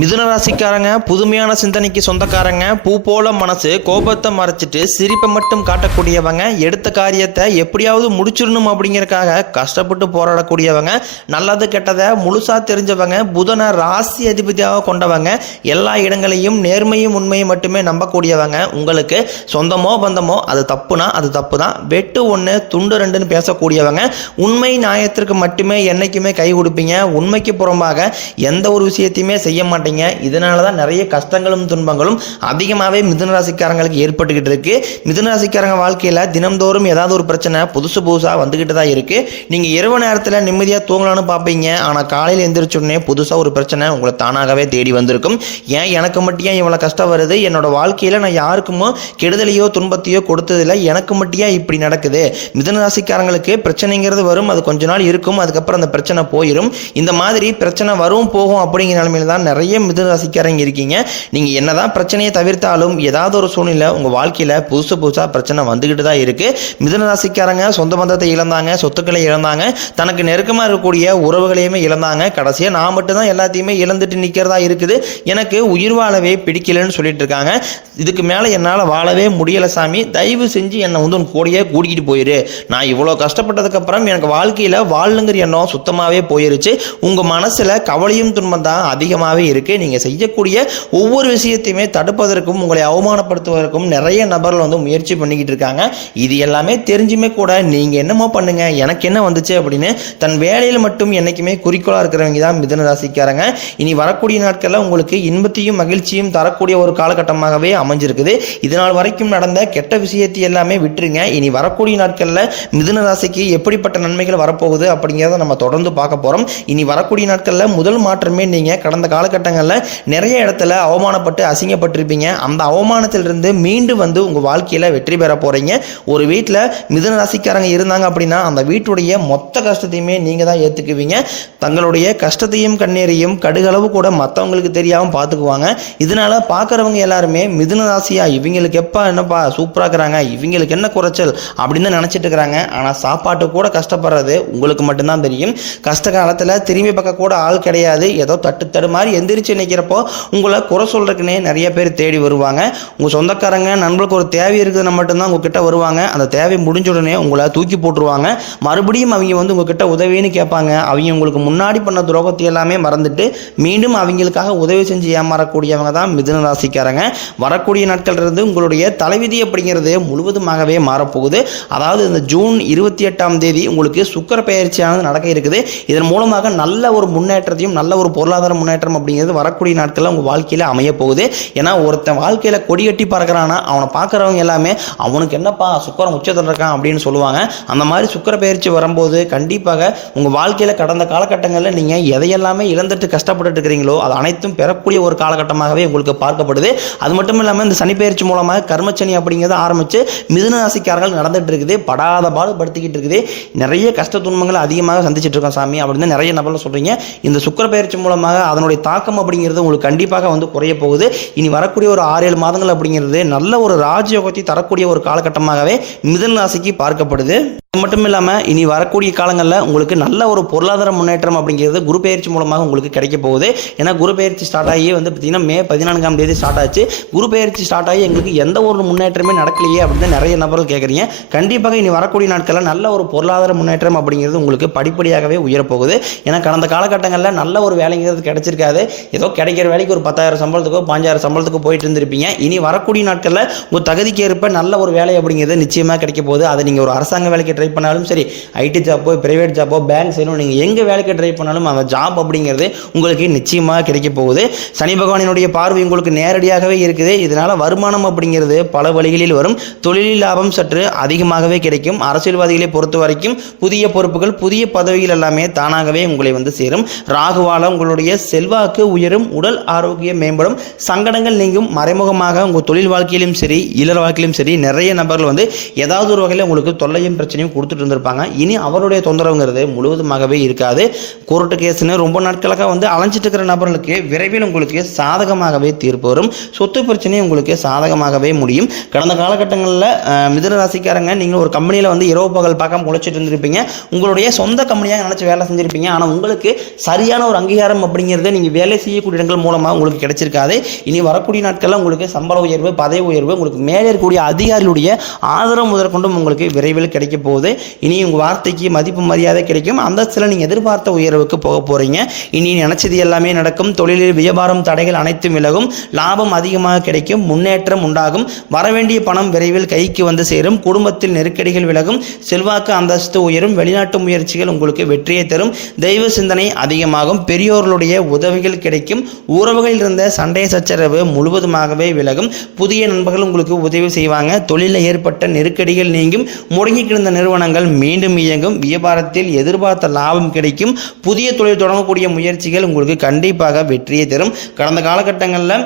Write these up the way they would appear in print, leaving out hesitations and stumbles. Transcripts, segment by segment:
மிதுன ராசிக்காரங்க புதுமையான சிந்தனைக்கு சொந்தக்காரங்க. பூ போல மனசு, கோபத்தை மறைச்சிட்டு சிரிப்பை மட்டும் காட்டக்கூடியவங்க. எடுத்த காரியத்தை எப்படியாவது முடிச்சிடணும் அப்படிங்கறக்காக கஷ்டப்பட்டு போராடக்கூடியவங்க. நல்லது கெட்டதை முழுசா தெரிஞ்சவங்க. புதனை ராசி அதிபதியாக கொண்டவங்க. எல்லா இடங்களையும் நேர்மையும் உண்மையும் மட்டுமே நம்பக்கூடியவங்க. உங்களுக்கு சொந்தமோ பந்தமோ அது தப்புனா அது தப்பு தான். வெட்டு ஒன்று துண்டு ரெண்டுன்னு பேசக்கூடியவங்க. உண்மை நியாயத்திற்கு மட்டுமே என்னைக்குமே கை கொடுப்பீங்க. உண்மைக்கு புறம்பாக எந்த ஒரு விஷயத்தையுமே செய்ய மாட்டீங்க. இதனாலதான் நிறைய கஷ்டங்களும் துன்பங்களும் அதிகமாகவே மிதுன ராசிக்காரங்களுக்கு ஏற்பட்டுக்கிட்டு இருக்கு. மிதுன ராசிக்காரங்க வாழ்க்கையில தினம்தோறும் ஏதாவது ஒரு பிரச்சனை புதுசா வந்துகிட்டு தான் இருக்கு. நீங்க இரவு நேரத்தில் நிம்மதியா தூங்கலாம்னு பார்ப்பீங்க. ஆனா காலையில் எந்திரிச்சுடனே புதுசா ஒரு பிரச்சனை உங்களை தானாகவே தேடி வந்திருக்கும். ஏன் எனக்கு மட்டும் ஏன் இவ்வளவு கஷ்டம் வருது? என்னோட வாழ்க்கையில நான் யாருக்குமோ கெடுதலையோ துன்பத்தையோ கொடுத்ததில்லை, எனக்கு மட்டும் ஏன் இப்படி நடக்குது? மிதுன ராசிக்காரங்களுக்கு பிரச்சனைங்கிறது வரும், அது கொஞ்ச நாள் இருக்கும், அதுக்கப்புறம் அந்த பிரச்சனை போயிடும். இந்த மாதிரி பிரச்சனை வரும் போகும் அப்படிங்கிற நிலைமையில தான் நிறைய மிதுன ராசிக்காரங்க இருக்கீங்க. நீங்க என்னதான் பிரச்சனையை தவிர்த்தாலும் ஏதாவது ஒரு சூழ்நிலை உங்க வாழ்க்கையில புதுசா பிரச்சனை வந்துகிட்டு தான் இருக்கு. மிதுன ராசிக்காரங்க சொந்த பந்தத்தை இழந்தாங்க, சொத்துக்களை இழந்தாங்க, தனக்கு நெருக்கமா இருக்கக்கூடிய உறவுகளையுமே இழந்தாங்க. கடைசியா நான் மட்டும் தான் எல்லாத்தையுமே இழந்துட்டு நிக்கிறதா இருக்குது, எனக்கு உயிர் வாழவே பிடிக்கலன்னு சொல்லிட்டு இருக்காங்க. இதுக்கு மேல என்னால வாழவே முடியல சாமி, தயவு செஞ்சு என்னை வந்து உன் கூடயே கூட்டிகிட்டு போயிரு. நான் இவ்வளவு கஷ்டப்பட்டதுக்கு அப்புறம் எனக்கு வாழ்க்கையில வாழணுங்கிற எண்ணம் சுத்தமாவே போயிருச்சு. உங்க மனசுல கவலையும் துன்பம் தான் அதிகமாகவே இருக்கு. நீங்க செய்யக்கூடிய ஒவ்வொரு விஷயத்தையுமே தடுப்பதற்கும் உங்களை அவமானப்படுத்துவதற்கும் நிறைய நபர்கள் வந்து முயற்சி பண்ணிக்கிட்டு இருக்காங்க. இது எல்லாமே தெரிஞ்சுமே கூட நீங்க என்னமோ பண்ணுங்க, எனக்கு என்ன வந்துச்சு அப்படின்னு தன் வேலையில் மட்டும் என்னைக்குமே குறிக்கோளா இருக்கிறவங்க தான் மிதுன ராசிக்காரங்க. இனி வரக்கூடிய நாட்கள்ல உங்களுக்கு இன்பத்தையும் மகிழ்ச்சியும் தரக்கூடிய ஒரு காலகட்டமாகவே அமைஞ்சிருக்குது. இதனால் வரைக்கும் நடந்த கெட்ட விஷயத்தை எல்லாமே விட்டுருங்க. இனி வரக்கூடிய நாட்கள்ல மிதுன ராசிக்கு எப்படிப்பட்ட நன்மைகள் வரப்போகுது அப்படிங்கிறத நம்ம தொடர்ந்து பார்க்க போறோம். இனி வரக்கூடிய நாட்கள்ல முதல் மாற்றமே நீங்க கடந்த காலகட்டங்களில் நிறைய இடத்துல அவமானப்பட்டு அசிங்கப்பட்டிருப்பீங்க. அந்த அவமானத்திலிருந்து மீண்டும் வந்து உங்க வாழ்க்கையில வெற்றி பெற போறீங்க. ஒரு வீட்டில் மிதுன ராசிக்காரங்க இருந்தாங்க அப்படின்னா அந்த வீட்டுடைய மொத்த கஷ்டத்தையுமே நீங்க தான் ஏத்துக்குவீங்க. தங்களுடைய கஷ்டத்தையும் கண்ணீரையும் கடுகளவு கூட மற்றவங்களுக்கு தெரியாம பார்த்துக்குவாங்க. இதனால பார்க்குறவங்க எல்லாருமே மிதுன ராசியா இவங்களுக்கு எப்பா என்னப்பா சூப்பரா இருக்கிறாங்க, இவங்களுக்கு என்ன குறைச்சல் அப்படின்னு நினைச்சிட்டு இருக்கிறாங்க. ஆனா சாப்பாட்டு கூட கஷ்டப்படுறது உங்களுக்கு மட்டும்தான் தெரியும். கஷ்ட காலத்துல திரும்பி பார்க்க கூட ஆள் கிடையாது. ஏதோ தட்டு மாதிரி எந்திரிச்சு நிற்கிறப்போ உங்களை குறை சொல்றதுக்குன்னே நிறைய பேர் தேடி வருவாங்க. உங்க சொந்தக்காரங்க நண்பர்களுக்கு ஒரு தேவை இருக்குதுன்னு மட்டும்தான் உங்ககிட்ட வருவாங்க. அந்த தேவை முடிஞ்ச உடனே உங்களை தூக்கி போட்டுருவாங்க. மறுபடியும் அவங்க வந்து உங்ககிட்ட உதவின்னு கேட்பாங்க. அவங்க உங்களுக்கு முன்னாடி பண்ண துரோகத்தை எல்லாமே மறந்துட்டு மீண்டும் அவங்களுக்காக உதவி செஞ்சு ஏமாறக்கூடியவங்க தான் மிதுன ராசிக்காரங்க. வரக்கூடிய நாட்கள் இருந்து உங்களுடைய தலைவிதி அப்படிங்கிறது முழுவதுமாகவே மாறப்போகுது. அதாவது இந்த ஜூன் 28 உங்களுக்கு சுக்கிர பெயர்ச்சியானது நடக்க இருக்குது. இதன் மூலமாக நல்ல ஒரு முன்னேற்றத்தையும் நல்ல ஒரு பொருளாதார முன்னேற்றம் அப்படிங்கிறது வரக்கூடிய நாட்களில் உங்கள் வாழ்க்கையில் அமைய போகுது. ஏன்னா ஒருத்தன் வாழ்க்கையில் கொடி கட்டி பறக்கிறான்னா அவனை பார்க்குறவங்க எல்லாமே அவனுக்கு என்னப்பா சுக்கரம் உச்சத்தில் இருக்கான் அப்படின்னு சொல்லுவாங்க. அந்த மாதிரி சுக்கிர பெயர்ச்சி வரும்போது கண்டிப்பாக உங்கள் வாழ்க்கையில் கடந்த காலகட்டங்களில் நீங்கள் எதையெல்லாமே இழந்துட்டு கஷ்டப்பட்டு இருக்கிறீங்களோ அது அனைத்தும் பெறக்கூடிய ஒரு காலகட்டமாகவே உங்களுக்கு பார்க்கப்படுது. அது மட்டும் இல்லாமல் இந்த சனி பெயர்ச்சி மூலமாக கர்மச்சனி அப்படிங்கிறத ஆரம்பித்து மிதுன ராசிக்காரர்கள் நடந்துட்டு இருக்குது. படாத பாடுபடுத்திக்கிட்டு இருக்குது. நிறைய கஷ்ட துன்பங்களை அதிகமாக சந்திச்சுட்டு இருக்கோம் சாமி அப்படின்னு நிறைய நபர்கள் சொல்கிறீங்க. இந்த சுக்கிர பெயர்ச்சி மூலமாக அதனுடைய தாக்கம் அப்படிங்கிறது உங்களுக்கு கண்டிப்பாக வந்து குறைய போகுது. இனி வரக்கூடிய ஒரு 6-7 மாதங்கள் அப்படிங்கிறது நல்ல ஒரு ராஜயோகத்தை தரக்கூடிய ஒரு காலகட்டமாகவே மிதுன ராசிக்கு பார்க்கப்படுது. அது மட்டும் இல்லாமல் இனி வரக்கூடிய காலங்களில் உங்களுக்கு நல்ல ஒரு பொருளாதார முன்னேற்றம் அப்படிங்கிறது குரு பெயர்ச்சி மூலமாக உங்களுக்கு கிடைக்க போகுது. ஏன்னா குரு பெயர்ச்சி ஸ்டார்ட் ஆகி வந்து பார்த்தீங்கன்னா மே 14 ஸ்டார்ட் ஆச்சு. குரு பெயர்ச்சி ஸ்டார்ட் ஆகி எங்களுக்கு எந்த ஒரு முன்னேற்றமே நடக்கலையே அப்படின்னு நிறைய நபர்கள் கேட்குறீங்க. கண்டிப்பாக இனி வரக்கூடிய நாட்களில் நல்ல ஒரு பொருளாதார முன்னேற்றம் அப்படிங்கிறது உங்களுக்கு படிப்படியாகவே உயரப்போகுது. ஏன்னா கடந்த காலகட்டங்களில் நல்ல ஒரு வேலைங்கிறது கிடைச்சிருக்காது. ஏதோ கிடைக்கிற வேலைக்கு ஒரு 10,000 சம்பளத்துக்கோ 5,000 சம்பளத்துக்கோ போயிட்டு இருந்திருப்பீங்க. இனி வரக்கூடிய நாட்களில் உங்கள் தகுதிக்கு ஏற்ப நல்ல ஒரு வேலை அப்படிங்கிறது நிச்சயமாக கிடைக்க போகுது. அதை நீங்கள் ஒரு அரசாங்க வேலைக்கு ட்ரை பண்ணாலும் சரி, ஐடி ஜாப்போ பிரைவேட் ஜாப்போ பேங்க் சைடும் நீங்கள் எங்கே வேலைக்கு ட்ரை பண்ணாலும் அந்த ஜாப் அப்படிங்கிறது உங்களுக்கு நிச்சயமாக கிடைக்க போகுது. சனி பகவானினுடைய பார்வை உங்களுக்கு நேரடியாகவே இருக்குது. இதனால வருமானம் அப்படிங்கிறது பல வழிகளில் வரும். தொழில் லாபம் சற்று அதிகமாகவே கிடைக்கும். அரசியல்வாதிகளை பொறுத்த வரைக்கும் புதிய பொறுப்புகள் புதிய பதவிகள் எல்லாமே தானாகவே உங்களை வந்து சேரும். ராகுவால உங்களுடைய செல்வாக்கு உயரும், உடல் ஆரோக்கியம் மேம்படும், சங்கடங்கள் நீங்கும். மறைமுகமாக உங்கள் தொழில் வாழ்க்கையிலும் சரி இல்லற வாழ்க்கையிலும் சரி நிறைய நபர்கள் வந்து ஏதாவது ஒரு வகையில் உங்களுக்கு தொல்லையும் பிரச்சனையும் கொடுத்துட்டு இருந்திருப்பாங்க. இனி அவருடைய தொந்தரவுங்கிறது முழுவதுமாகவே இருக்காது. கோர்ட்டு கேஸ்ன்னு ரொம்ப நாட்களாக வந்து அலைஞ்சிட்டு இருக்கிற நபர்களுக்கு விரைவில் உங்களுக்கு சாதகமாகவே தீர்ப்பு வரும். சொத்து பிரச்சனை உங்களுக்கு சாதகமாகவே முடியும். கடந்த காலகட்டங்களில் மிதுன ராசிக்காரங்க நீங்கள் ஒரு கம்பெனியில் வந்து இரவு பகல் பார்க்காம உழைச்சிட்டு இருந்திருப்பீங்க. உங்களுடைய சொந்த கம்பெனியாக நினச்சி வேலை செஞ்சிருப்பீங்க. ஆனால் உங்களுக்கு சரியான ஒரு அங்கீகாரம் அப்படிங்கிறத நீங்கள் வேலை செய்யக்கூடிய இடங்கள் மூலமாக உங்களுக்கு கிடைச்சிருக்காது. இனி வரக்கூடிய நாட்களில் உங்களுக்கு சம்பள உயர்வு, பதவி உயர்வு, உங்களுக்கு மேலே இருக்கக்கூடிய அதிகாரிகளுடைய ஆதரவு முதற்கொண்டும் உங்களுக்கு விரைவில் கிடைக்க போகுது. இனி உங்கள் வார்த்தைக்கு மதிப்பு மரியாதை கிடைக்கும். அந்தஸ்தில் நீங்கள் எதிர்பார்த்த உயர்வுக்கு போக போகிறீங்க. இனி நினைச்சது எல்லாமே நடக்கும். தொழிலில் வியாபாரம் தடைகள் அனைத்தும் விலகும். லாபம் அதிகமாக கிடைக்கும். முன்னேற்றம் உண்டாகும். வரவேண்டிய பணம் விரைவில் கைக்கு வந்து சேரும். குடும்பத்தில் நெருக்கடிகள் விலகும். செல்வாக்கு அந்தஸ்து உயரும். வெளிநாட்டு முயற்சிகள் உங்களுக்கு வெற்றியை தரும். தெய்வ சிந்தனை அதிகமாகும். பெரியோர்களுடைய உதவிகள் கிடைக்கும். உறவுகளில் இருந்த சண்டை சச்சரவு முழுவதுமாகவே விலகும். புதிய நண்பர்கள் உங்களுக்கு உதவி செய்வாங்க. தொழிலில் ஏற்பட்ட நெருக்கடிகள் நீங்கும். முடங்கி கிடந்த நிறுவனங்கள் மீண்டும் இயங்கும். வியாபாரத்தில் எதிர்பார்த்த லாபம் கிடைக்கும். புதிய தொழில் தொடங்கக்கூடிய முயற்சிகள் உங்களுக்கு கண்டிப்பாக வெற்றியை தரும். கடந்த காலகட்டங்களில்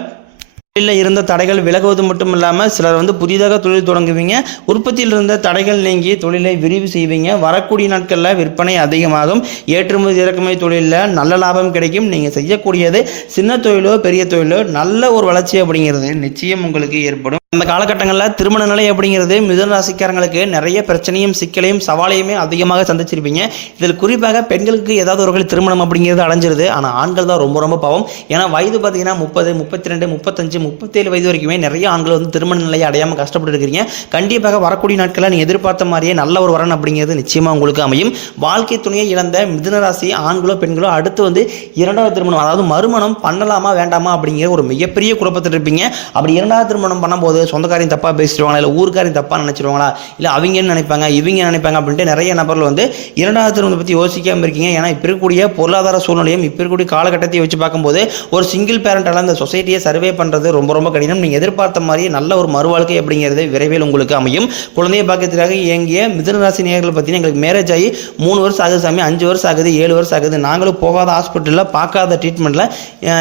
தொழிலில் இருந்த தடைகள் விலகுவது மட்டும் இல்லாமல் சிலர் புதிதாக தொழில் தொடங்குவீங்க. உற்பத்தியில் இருந்த தடைகள் நீங்கி தொழிலை விரிவு செய்வீங்க. வரக்கூடிய நாட்களில் விற்பனை அதிகமாகும். ஏற்றுமதி இறக்குமதி தொழிலில் நல்ல லாபம் கிடைக்கும். நீங்கள் செய்யக்கூடியது சின்ன தொழிலோ பெரிய தொழிலோ நல்ல ஒரு வளர்ச்சி அப்படிங்கிறது நிச்சயம் உங்களுக்கு ஏற்படும். அந்த காலகட்டங்களில் திருமண நிலை அப்படிங்கிறது மிதுன ராசிக்காரங்களுக்கு நிறைய பிரச்சனையும் சிக்கலையும் சவாலையுமே அதிகமாக சந்திச்சிருப்பீங்க. இதில் குறிப்பாக பெண்களுக்கு ஏதாவது ஒரு திருமணம் அப்படிங்கிறது அடைஞ்சிருது. ஆனால் ஆண்கள் தான் ரொம்ப ரொம்ப பாவம். ஏன்னா வயது பார்த்தீங்கன்னா 30, 32, 35, 37 வயது வரைக்குமே நிறைய ஆண்கள் திருமண நிலையை அடையாமல் கஷ்டப்பட்டு இருக்கிறீங்க. கண்டிப்பாக வரக்கூடிய நாட்களில் நீங்கள் எதிர்பார்த்த மாதிரியே நல்ல ஒரு வரன் அப்படிங்கிறது நிச்சயமாக உங்களுக்கு அமையும். வாழ்க்கை துணையை இழந்த மிதுன ராசி ஆண்களோ பெண்களோ அடுத்து இரண்டாவது திருமணம், அதாவது மறுமணம் பண்ணலாமா வேண்டாமா அப்படிங்கிற ஒரு மிகப்பெரிய குழப்பத்தில் இருப்பீங்க. அப்படி இரண்டாவது திருமணம் பண்ணும்போது சொந்தக்காரையும் தப்பா பேசிடுவாங்களா, இல்லை ஊருக்காரையும் தப்பா நினைச்சிருவாங்களா, இல்லை அவங்க என்ன நினைப்பாங்க இவங்க நினைப்பாங்க அப்படின்ட்டு நிறைய நபர்கள் இரண்டாவது திருமணத்தை பற்றி யோசிக்காமல் இருக்கீங்க. ஏன்னா இப்போ இருக்கக்கூடிய பொருளாதார சூழ்நிலையும் இப்போ இருக்கக்கூடிய காலகட்டத்தை வச்சு பார்க்கும்போது ஒரு சிங்கிள் பேரண்டால இந்த சொசைட்டியை சர்வே பண்ணுறது ரொம்ப ரொம்ப கடினம். நீங்கள் எதிர்பார்த்த மாதிரி நல்ல ஒரு மறுவாழ்க்கை அப்படிங்கிறது விரைவில் உங்களுக்கு அமையும். குழந்தைய பாக்கியத்திற்காக இயங்கிய மிதுன ராசி நேயர்கள் பார்த்தீங்கன்னா எங்களுக்கு மேரேஜ் ஆகி 3 வருஷம் ஆகுது சாமி, 5 வருஷம் ஆகுது, 7 வருஷம் ஆகுது, நாங்களும் போகாத ஹாஸ்பிட்டலில் பார்க்காத ட்ரீட்மெண்ட்டில்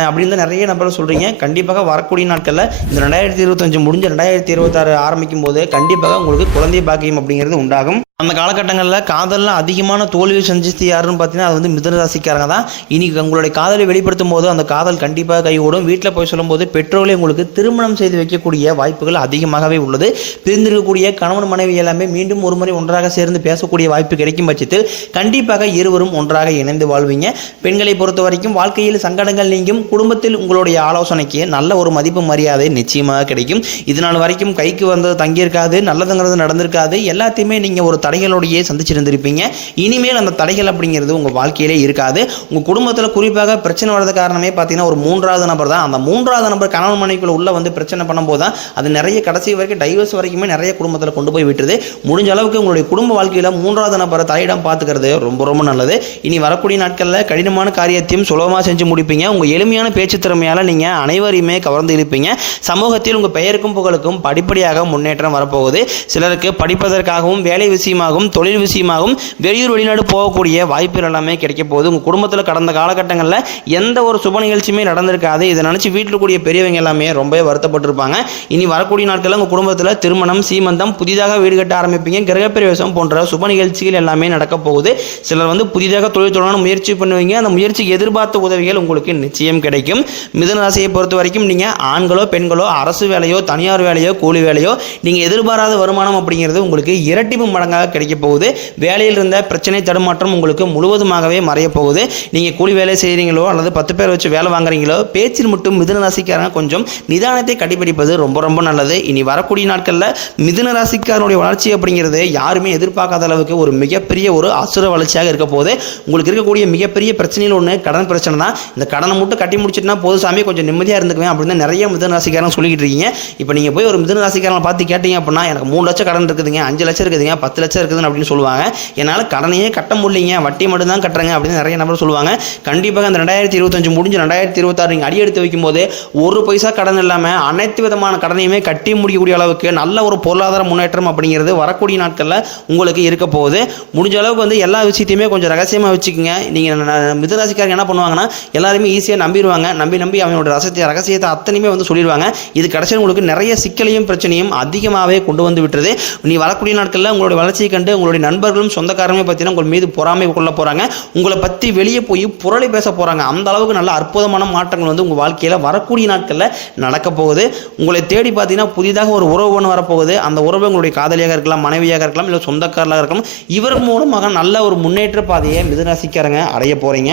அப்படின்னு நிறைய நபர்கள் சொல்கிறீங்க. கண்டிப்பாக வரக்கூடிய நாட்களில் இந்த 2025 முடிஞ்ச 2026 ஆரம்பிக்கும் போது கண்டிப்பாக உங்களுக்கு குழந்தை பாக்கியம் அப்படிங்கிறது உண்டாகும். அந்த காலகட்டங்களில் காதலில் அதிகமான தோல்வியை சந்தித்து யாருன்னு பார்த்தீங்கன்னா அது மிதுன ராசிக்காரங்க தான். இன்னைக்கு உங்களுடைய காதலை வெளிப்படுத்தும் போது அந்த காதல் கண்டிப்பாக கைகூடும். வீட்டில் போய் சொல்லும்போது பெற்றோர்களே உங்களுக்கு திருமணம் செய்து வைக்கக்கூடிய வாய்ப்புகள் அதிகமாகவே உள்ளது. பிரிந்திருக்கக்கூடிய கணவன் மனைவி எல்லாமே மீண்டும் ஒரு முறை ஒன்றாக சேர்ந்து பேசக்கூடிய வாய்ப்பு கிடைக்கும் பட்சத்தில் கண்டிப்பாக இருவரும் ஒன்றாக இணைந்து வாழ்வீங்க. பெண்களை பொறுத்த வரைக்கும் வாழ்க்கையில் சங்கடங்கள் நீங்கும். குடும்பத்தில் உங்களுடைய ஆலோசனைக்கு நல்ல ஒரு மதிப்பு மரியாதை நிச்சயமாக கிடைக்கும். இதனால் வரைக்கும் கைக்கு வந்தது தங்கியிருக்காது, நல்லதுங்கிறது நடந்திருக்காது, எல்லாத்தையுமே நீங்கள் ஒரு தடைகளோடையே சந்திச்சிருந்திருப்பீங்க. இனிமேல் அந்த தடைகள் அப்படிங்கிறது உங்கள் வாழ்க்கையிலே இருக்காது. உங்கள் குடும்பத்தில் குறிப்பாக பிரச்சனை வர்றது காரணமே பார்த்தீங்கன்னா ஒரு 3வது நபர் தான். அந்த 3வது நபர் கணவன் மனைவிக்குள்ள உள்ள பிரச்சனை பண்ணும்போது தான் அது நிறைய கடைசி வரைக்கும் டைவர்ஸ் வரைக்குமே நிறைய குடும்பத்தில் கொண்டு போய் விட்டுருது. முடிஞ்ச அளவுக்கு உங்களுடைய குடும்ப வாழ்க்கையில் 3வது நபரை தலையிடம் பார்த்துக்கிறது ரொம்ப ரொம்ப நல்லது. இனி வரக்கூடிய நாட்களில் கடினமான காரியத்தையும் சுலபமாக செஞ்சு முடிப்பீங்க. உங்கள் எளிமையான பேச்சு திறமையால் நீங்கள் அனைவரையுமே கவர்ந்து இழுப்பீங்க. சமூகத்தில் உங்கள் பெயருக்கும் புகழுக்கும் படிப்படியாக முன்னேற்றம் வரப்போகுது. சிலருக்கு படிப்பதற்காகவும் வேலை விஷயமாகவும் தொழில் விஷயமாகவும் வெளியூர் வெளிநாடு போகக்கூடிய வாய்ப்புகள் எல்லாமே கிடைக்க போகுது. உங்கள் குடும்பத்தில் கடந்த காலகட்டங்களில் எந்த ஒரு சுப நிகழ்ச்சியுமே நடந்திருக்காது. இதை நினச்சி வீட்டில் கூடிய பெரியவங்க எல்லாமே ரொம்பவே வருத்தப்பட்டிருப்பாங்க. இனி வரக்கூடிய நாட்களில் உங்கள் குடும்பத்தில் திருமணம், சீமந்தம், புதிதாக வீடு கட்ட ஆரம்பிப்பீங்க. கிரகப்பிரவேசம் போன்ற சுப நிகழ்ச்சிகள் எல்லாமே நடக்க போகுது. சிலர் புதிதாக தொழில் தொடங்க முயற்சி பண்ணுவீங்க. அந்த முயற்சிக்கு எதிர்பார்த்த உதவிகள் உங்களுக்கு நிச்சயம் கிடைக்கும். மிதுன ராசியை பொறுத்த வரைக்கும் நீங்கள் ஆண்களோ பெண்களோ அரசு வேலையோ தனியார் வேலையோ கூலி வேலையோ நீங்கள் எதிர்பாராத வருமானம் அப்படிங்கிறது உங்களுக்கு இரட்டிப்பு மடங்காக கிடைக்க போகுது. வேலையில் இருந்த பிரச்சனை தடுமாற்றம் உங்களுக்கு முழுவதுமாகவே மறைய போகுது. நீங்கள் கூலி வேலை செய்கிறீங்களோ அல்லது 10 பேர் வச்சு வேலை வாங்குறீங்களோ பேச்சில் மட்டும் மிதுன ராசிக்காரங்க கொஞ்சம் நிதானத்தை கடைபிடிப்பது ரொம்ப ரொம்ப நல்லது. இனி வரக்கூடிய நாட்களில் மிதுன ராசிக்காரனுடைய வளர்ச்சி அப்படிங்கிறது யாருமே எதிர்பார்க்காத அளவுக்கு ஒரு மிகப்பெரிய ஒரு அசுர வளர்ச்சியாக இருக்க போது. உங்களுக்கு இருக்கக்கூடிய மிகப்பெரிய பிரச்சனையில் ஒன்று கடன் பிரச்சனை தான். இந்த கடனை மட்டும் கட்டி முடிச்சுட்டுனா போது சாமி கொஞ்சம் நிம்மதியாக இருந்துக்குவேன் அப்படின்னு நிறைய மிதுன ராசிக்காரங்க சொல்லிக்கிட்டு இருக்கீங்க. இப்போ நீங்கள் போய் ஒரு மிதுன ராசிக்காரங்களை பார்த்து கேட்டீங்க அப்படின்னா எனக்கு 3 லட்சம் கடன் இருக்குதுங்க, 5 லட்சம் இருக்குதுங்க, 10 லட்சம் இருக்குதுன்னு அப்படின்னு சொல்லுவாங்க. என்னால் கடனையே கட்ட முடியலைங்க, வட்டி மட்டும் தான் கட்டுறேங்க அப்படின்னு நிறைய நபர் சொல்லுவாங்க. கண்டிப்பாக அந்த 2025 முடிஞ்சு 2026 நீங்கள் அடி எடுத்து வைக்கும் போது ஒரு பைசா கடன் இல்லாமல் அனைத்து விதமான கடனையுமே கட்டி முடிக்கக்கூடிய அளவுக்கு நல்ல ஒரு பொருளாதார முன்னேற்றம் அப்படிங்கிறது வரக்கூடிய நாட்களில் உங்களுக்கு இருக்க போகுது. முடிஞ்ச அளவுக்கு எல்லா விஷயத்தையுமே கொஞ்சம் ரகசியமாக வச்சுக்கோங்க. நீங்கள் மிதுனராசிக்காரங்க என்ன பண்ணுவாங்கன்னா எல்லாருமே ஈஸியாக நம்பிடுவாங்க. நம்பி அவனோட ரகசியத்தை அத்தனையுமே சொல்லிடுவாங்க. இது கடைசியில் உங்களுக்கு நிறைய சிக்கலையும் பிரச்சனையும் அதிகமாகவே கொண்டு வந்து விட்டுருது. நீ வரக்கூடிய நாட்களில் உங்களுடைய வளர்ச்சியை கண்டு உங்களுடைய நண்பர்களும் சொந்தக்காரமே பார்த்தீங்கன்னா உங்கள் மீது பொறாமை கொள்ள போகிறாங்க. உங்களை பற்றி வெளியே போய் புரளி பேச போகிறாங்க. அந்த அளவுக்கு நல்ல அற்புதமான மாற்றங்கள் உங்கள் வாழ்க்கையில் வரக்கூடிய நாட்களில் நடக்க போகுது. உங்களை தேடி பார்த்தீங்கன்னா புதிதாக ஒரு உறவு ஒன்று வரப்போகுது. அந்த உறவு உங்களுடைய காதலியாக இருக்கலாம், மனைவியாக இருக்கலாம், இல்லை சொந்தக்காரராக இருக்கலாம். இவர் மூலமாக நல்ல ஒரு முன்னேற்ற பாதையை மிதுனராசிக்காரங்க அடைய போகிறீங்க.